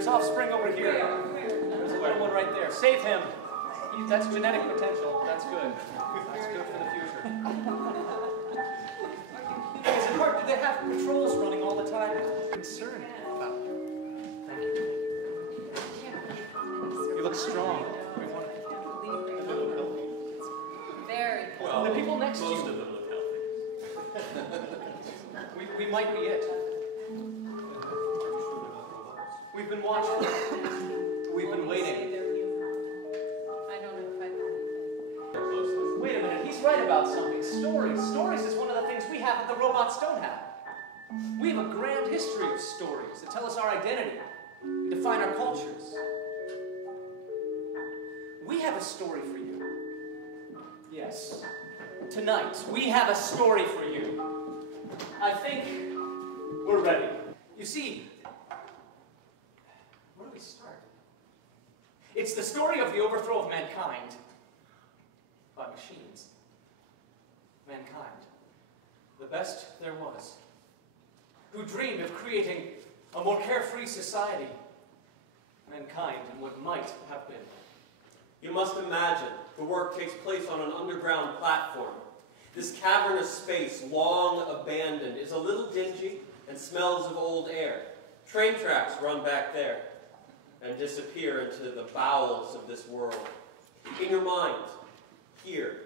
There's offspring over here. There's a little one right there. Save him. That's genetic potential. That's good. That's good for the future. Is it hard? Do they have patrols running all the time? I'm concerned about you. Thank you. You look strong. Very. Well, the people next to you. Most of them look healthy. We might be it. We've been watching. We've been waiting. I don't know if I believe it. Wait a minute, he's right about something. Stories. Stories is one of the things we have that the robots don't have. We have a grand history of stories that tell us our identity and define our cultures. We have a story for you. Yes. Tonight, we have a story for you. I think we're ready. You see, where do we start? It's the story of the overthrow of mankind by machines. Mankind, the best there was, who dreamed of creating a more carefree society. Mankind and what might have been. You must imagine the work takes place on an underground platform. This cavernous space, long abandoned, is a little dingy and smells of old air. Train tracks run back there and disappear into the bowels of this world. In your mind, hear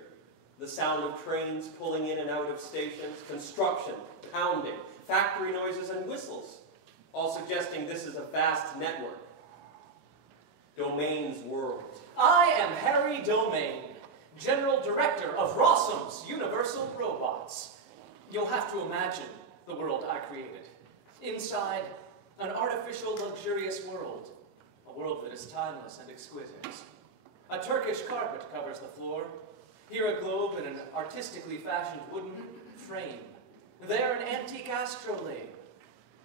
the sound of trains pulling in and out of stations, construction, pounding, factory noises, and whistles, all suggesting this is a vast network. Domain's world. I am Harry Domain, General Director of Rossum's Universal Robots. You'll have to imagine the world I created. Inside, an artificial, luxurious world. A world that is timeless and exquisite. A Turkish carpet covers the floor. Here a globe in an artistically fashioned wooden frame. There an antique astrolabe.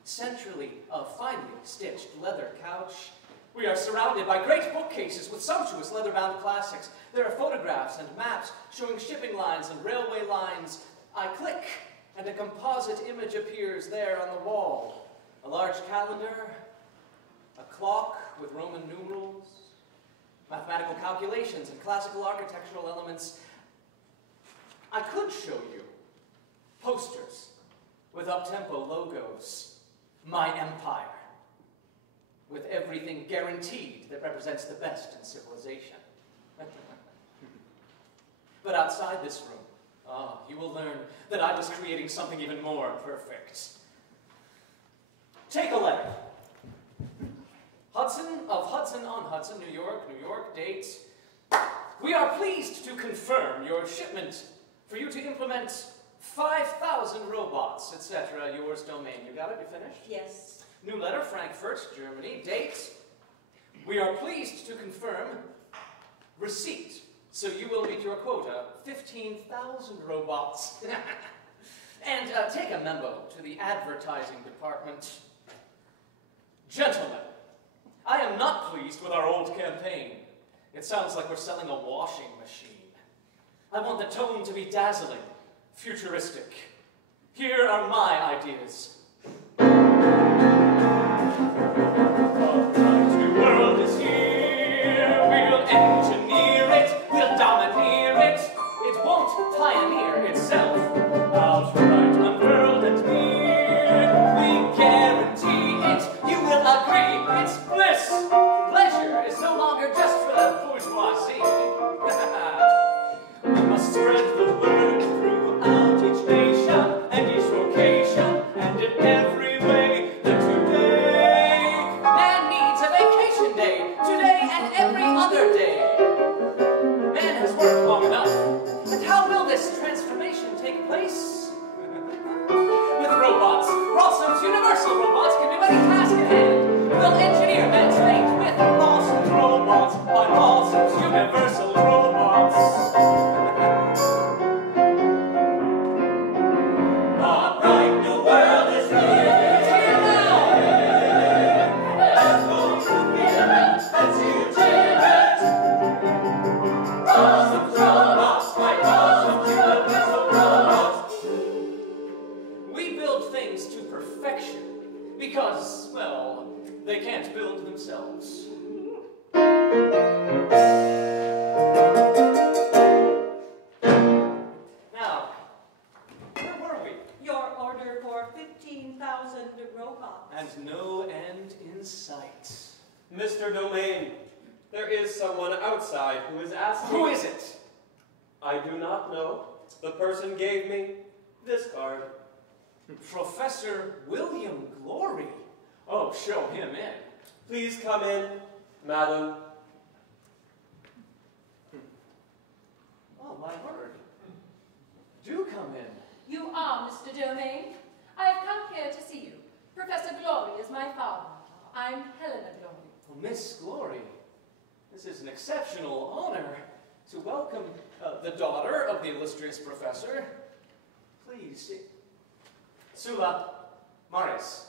Centrally, a finely stitched leather couch. We are surrounded by great bookcases with sumptuous leather-bound classics. There are photographs and maps showing shipping lines and railway lines. I click, and a composite image appears there on the wall. A large calendar, a clock with Roman numerals, mathematical calculations and classical architectural elements. I could show you posters with up-tempo logos. My empire. With everything guaranteed that represents the best in civilization. But outside this room, you will learn that I was creating something even more perfect. Take a letter. Hudson of Hudson-on-Hudson, New York, date. We are pleased to confirm your shipment for you to implement 5,000 robots, etc. Yours, Domain. You got it? You finished? Yes. New letter, Frankfurt, Germany. Date. We are pleased to confirm receipt. So you will meet your quota, 15,000 robots. And take a memo to the advertising department. Gentlemen, I am not pleased with our old campaign. It sounds like we're selling a washing machine. I want the tone to be dazzling, futuristic. Here are my ideas. A brand new world is here. We'll engineer it. We'll domineer it. It won't pioneer itself. Outright unfurled and near. We guarantee it. You will agree. It's bliss. Pleasure is no longer just for the bourgeoisie. We must spread the word throughout each nation and each vocation and in every way that today man needs a vacation day, today and every other day. Man has worked long enough, and how will this transformation take place? With robots, Rossum's Universal Robots can do any task at hand. We'll engineer man's fate with awesome robots. can't build themselves. Now, where were we? Your order for 15,000 robots. And no end in sight. Mr. Domain, there is someone outside who is asking... Who is it? I do not know. The person gave me this card. Professor William Glory. Oh, show him in. Please come in, madam. Oh, my word. Do come in. You are Mr. Domain. I've come here to see you. Professor Glory is my father. I'm Helena Glory. Well, Miss Glory, this is an exceptional honor to welcome the daughter of the illustrious professor. Please, Sula, Maurice,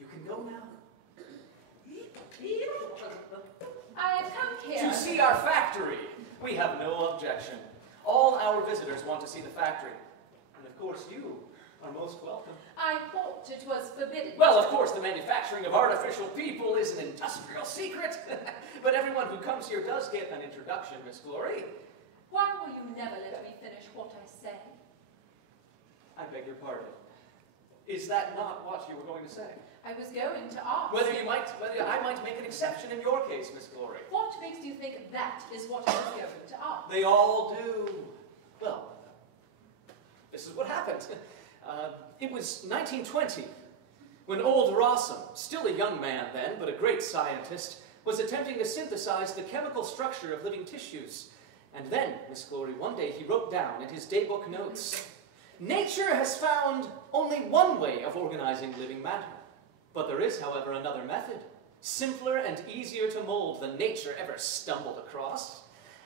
you can go now. I've come here To see our factory. We have no objection. All our visitors want to see the factory. And of course, you are most welcome. I thought it was forbidden. Well, of course, the manufacturing of artificial people is an industrial secret. But everyone who comes here does get an introduction, Miss Glory. Why will you never let me finish what I say? I beg your pardon. Is that not what you were going to say? I was going to ask. Whether I might make an exception in your case, Miss Glory. What makes you think that is what I was going to ask? They all do. Well, this is what happened. It was 1920, when old Rossum, still a young man then, but a great scientist, was attempting to synthesize the chemical structure of living tissues. And then, Miss Glory, one day he wrote down in his daybook notes, "Nature has found only one way of organizing living matter. But there is, however, another method, simpler and easier to mold than nature ever stumbled across.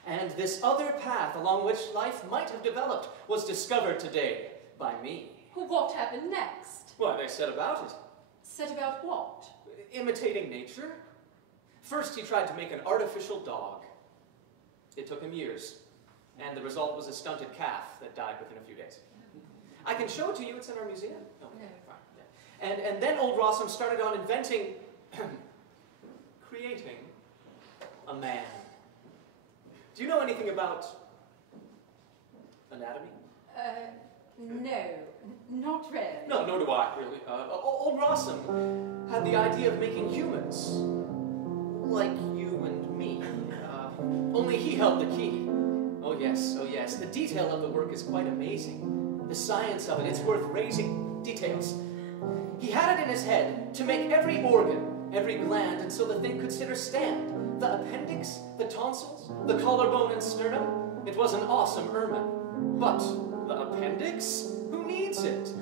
And this other path along which life might have developed was discovered today by me." What happened next? Why, they set about it. Set about what? Imitating nature. First, he tried to make an artificial dog. It took him years, and the result was a stunted calf that died within a few days. I can show it to you. It's in our museum. Okay, fine. Yeah. And then old Rossum started on inventing, creating a man. Do you know anything about anatomy? No, not really. No, nor do I, really. Old Rossum had the idea of making humans, like you and me. Only he held the key. Oh yes. The detail of the work is quite amazing. The science of it, it's worth raising. Details. He had it in his head to make every organ, every gland, and so the thing could sit or stand. The appendix, the tonsils, the collarbone and sternum. It was an awesome ermine. But the appendix? Who needs it?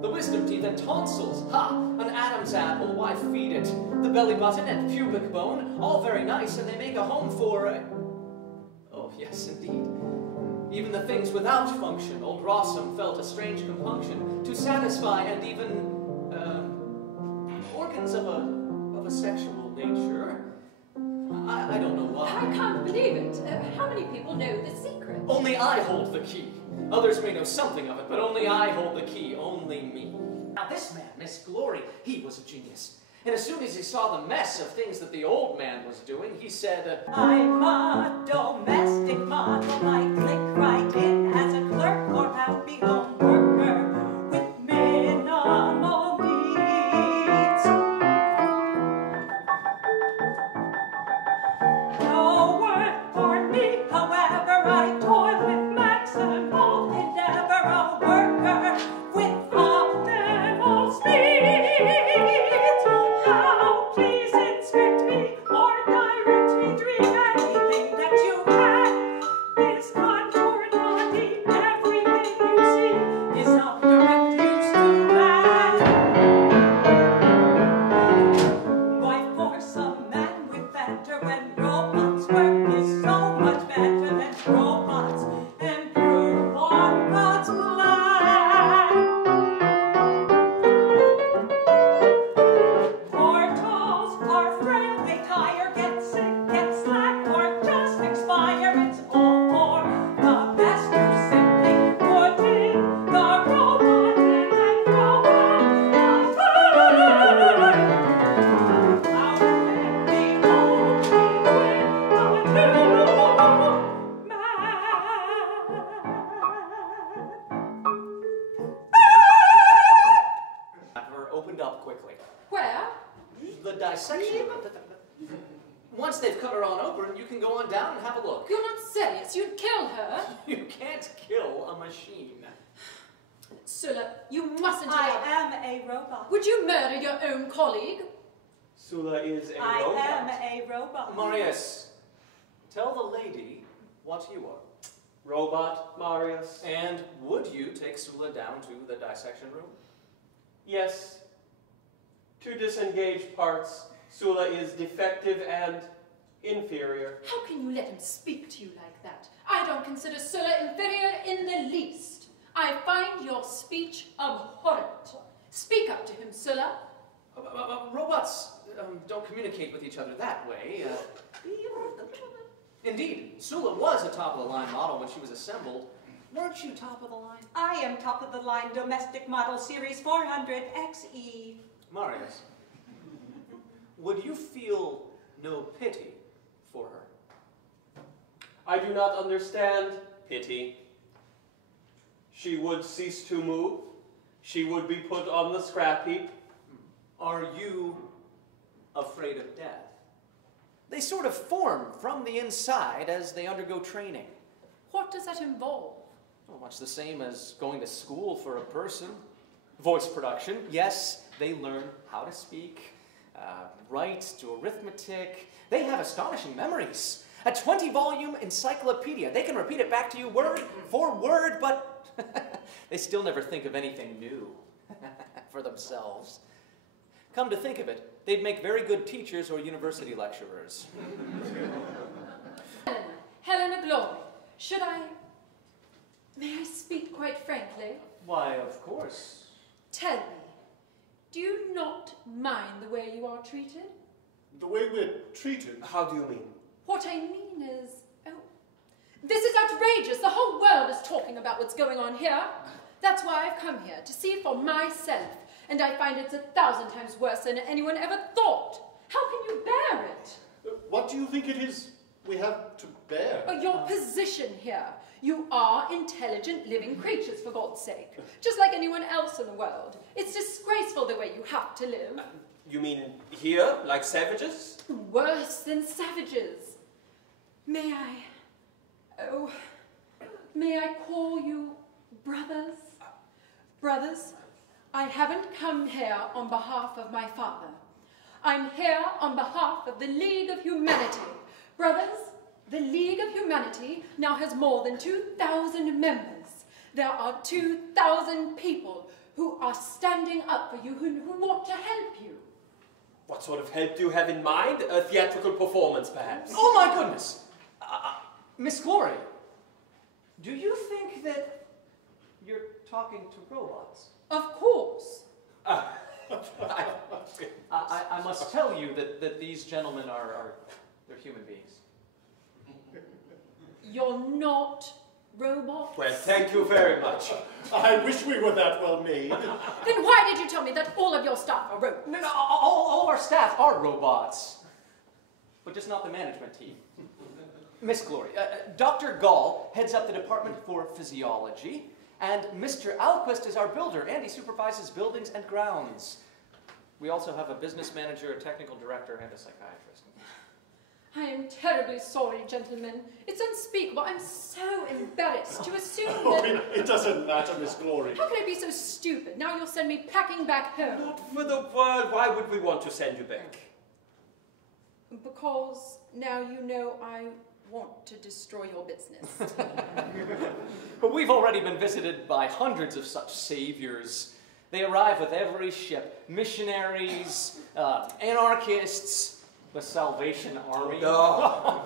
The wisdom teeth and tonsils. Ha! An Adam's apple, why feed it? The belly button and pubic bone, all very nice, and they make a home for... Oh, yes, indeed. Even the things without function, old Rossum felt a strange compunction to satisfy, and even organs of a sexual nature. I don't know why. I can't believe it. How many people know the secret? Only I hold the key. Others may know something of it, but only I hold the key, only me. Now this man, Miss Glory, he was a genius. And as soon as he saw the mess of things that the old man was doing, he said, I'm a domestic model. I click right in as a clerk or happy home worker with minimal needs. No work for me, however, I toil with maximal endeavor. A worker with optimal speed. Now please inspect me or direct me, dream anything that you can. This contoured body, everything you see, dissection room. Once they've cut her on open, you can go on down and have a look. You're not serious. You'd kill her. You can't kill a machine. Sula, you mustn't I allow- am a robot. Would you murder your own colleague? Sula is a I robot. am a robot. Marius, tell the lady what you are. Robot, Marius? And would you take Sula down to the dissection room? Yes. To disengaged parts, Sula is defective and inferior. How can you let him speak to you like that? I don't consider Sula inferior in the least. I find your speech abhorrent. Speak up to him, Sula. Robots don't communicate with each other that way. Indeed, Sula was a top-of-the-line model when she was assembled. Weren't you top of the line? I am top-of-the-line domestic model series 400XE. Marius, would you feel no pity for her? I do not understand pity. She would cease to move. She would be put on the scrap heap. Are you afraid of death? They sort of form from the inside as they undergo training. What does that involve? Well, much the same as going to school for a person. Voice production, yes, they learn how to speak, write, do arithmetic. They have astonishing memories. A 20-volume encyclopedia. They can repeat it back to you word for word, but they still never think of anything new for themselves. Come to think of it, they'd make very good teachers or university lecturers. Helena Glory, may I speak quite frankly? Why, of course. Tell me, do you not mind the way you are treated? The way we're treated? How do you mean? What I mean is, this is outrageous. The whole world is talking about what's going on here. That's why I've come here, to see for myself. And I find it's 1,000 times worse than anyone ever thought. How can you bear it? What do you think it is we have to bear? Your position here. You are intelligent living creatures, for God's sake. Just like anyone else in the world. It's disgraceful the way you have to live. You mean here, like savages? Worse than savages. May I call you brothers? Brothers, I haven't come here on behalf of my father. I'm here on behalf of the League of Humanity. Brothers, the League of Humanity now has more than 2,000 members. There are 2,000 people who are standing up for you, who want to help you. What sort of help do you have in mind? A theatrical performance, perhaps? Oh my goodness! Miss Glory, do you think that you're talking to robots? Of course. I must tell you that these gentlemen they're human beings. You're not robots? Well, thank you very much. I wish we were that well made. Then why did you tell me that all of your staff are robots? No, all of our staff are robots, but just not the management team. Miss Glory, Dr. Gall heads up the Department for Physiology, and Mr. Alquist is our builder, and he supervises buildings and grounds. We also have a business manager, a technical director, and a psychiatrist. I am terribly sorry, gentlemen. It's unspeakable. I'm so embarrassed to assume Oh, that... it doesn't matter, Miss Glory. How can I be so stupid? Now you'll send me packing back home. Not for the world. Why would we want to send you back? Because now you know I want to destroy your business. But we've already been visited by hundreds of such saviors. They arrive with every ship. Missionaries, anarchists, the Salvation Army. No.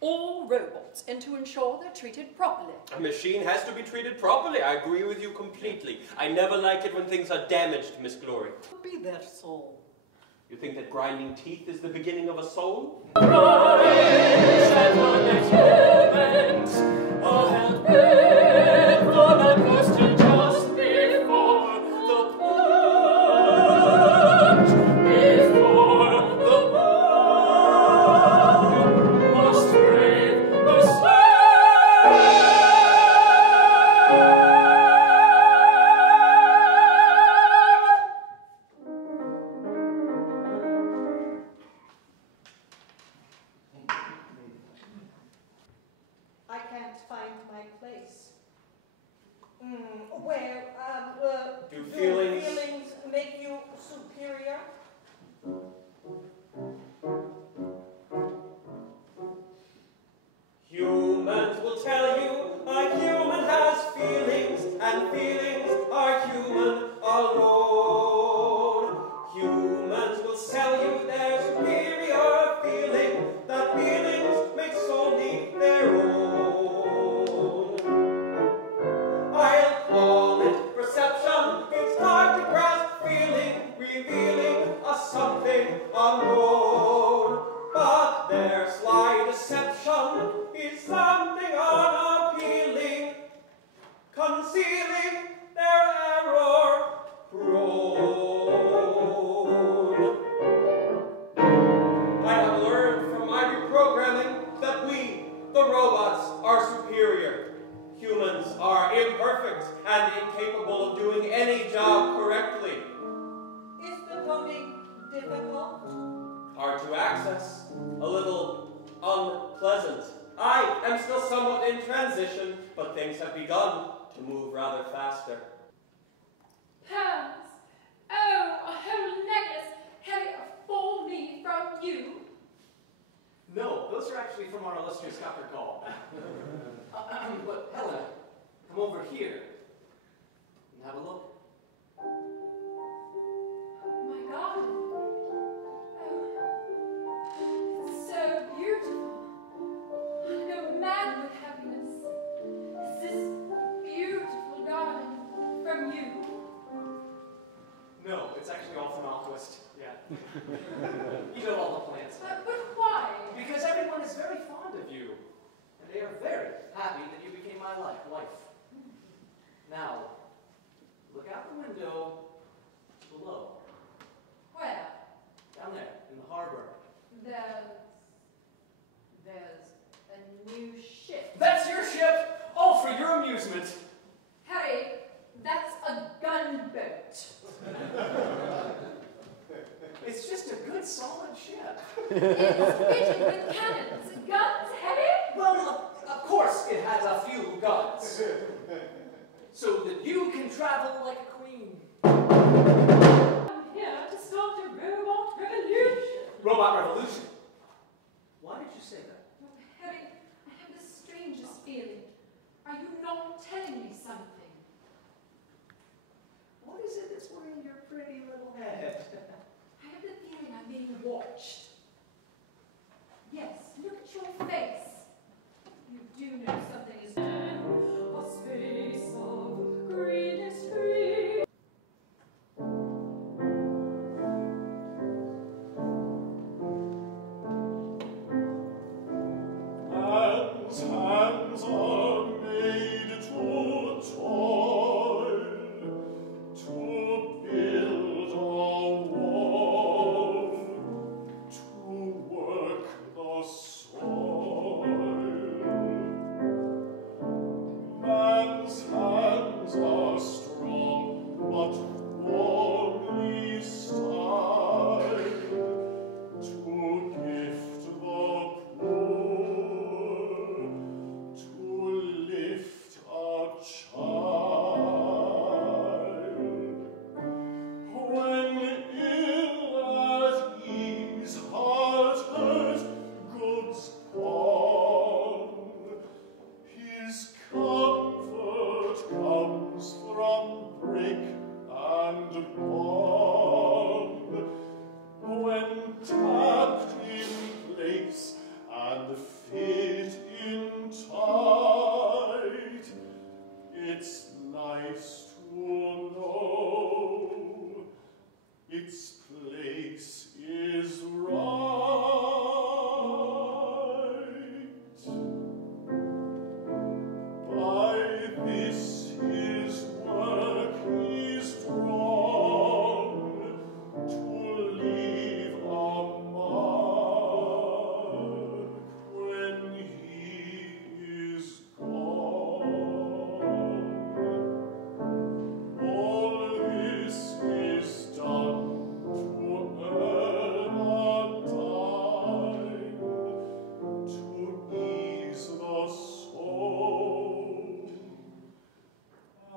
All robots, and to ensure they're treated properly. A machine has to be treated properly. I agree with you completely. I never like it when things are damaged, Miss Glory. Be their soul. You think that grinding teeth is the beginning of a soul? access a little unpleasant. I am still somewhat in transition, but things have begun to move rather faster. Hands. Oh, a whole necklace heavy for me from you. No, those are actually from our illustrious Dr. Gall. But Helena, come over here and have a look. My God. Oh, it's so beautiful. I go mad with happiness. Is this beautiful garden from you? No, it's actually all from Alquist. Yeah. You know all the plants. But why? Because everyone is very fond of you. And they are very happy that you became my wife. Now, look out the window below. Where? Down there, in the harbor. There's a new ship. That's your ship! All for your amusement. Harry, that's a gunboat. It's just a good, solid ship. It's fitted with cannons. Guns, Harry? Well, of course it has a few guns. So that you can travel like a queen. I'm here to start a robot revolution. Robot revolution? Why did you say that? Oh, Harry, I have the strangest feeling. Are you not telling me something? What is it that's worrying your pretty little head? I have the feeling I'm being watched. Yes, look at your face. You do know something is a space of greenest green. Hands are made to toil, to build a wall, to work the soil. Man's hands are strong, but warmly styled, to gift the poor, to lift a child. When ill at ease, heart hurt, goods pawn, his comfort comes from brick and bond. When tapped in place and fit in tight, it's nice to know its place is right. By this his work is drawn, to leave a mark when he is gone. All this is done to earn a dime, to ease the soul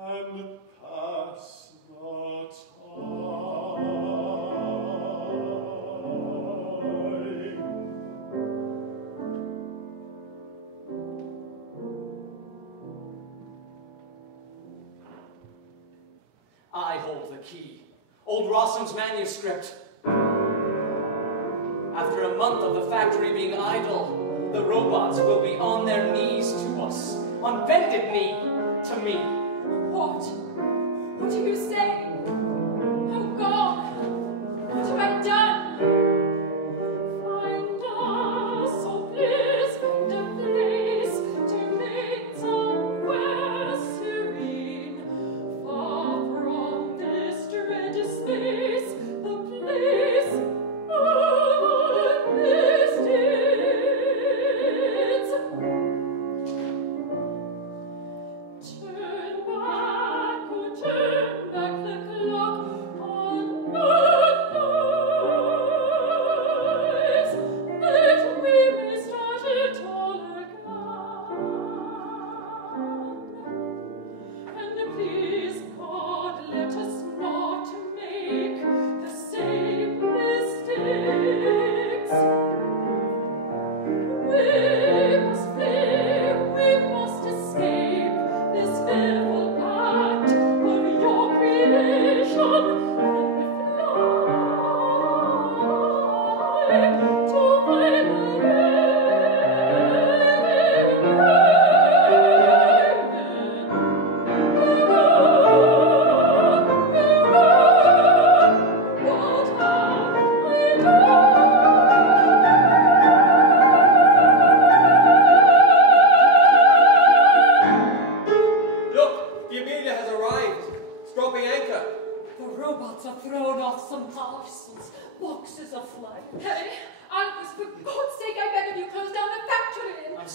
and pass the time. I hold the key. Old Rossum's manuscript. After a month of the factory being idle, the robots will be on their knees to us, on bended knee to me. What? What do you say? Oh God, what have I done? Find us, oh please, find a place to make somewhere serene, far from this dread space, the place of misdeeds. Turn back, oh turn back the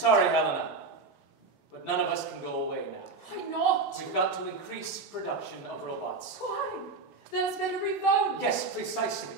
Sorry, Helena, but none of us can go away now. Why not? We've got to increase production of robots. Why? Then it's better revolt. Yes, precisely.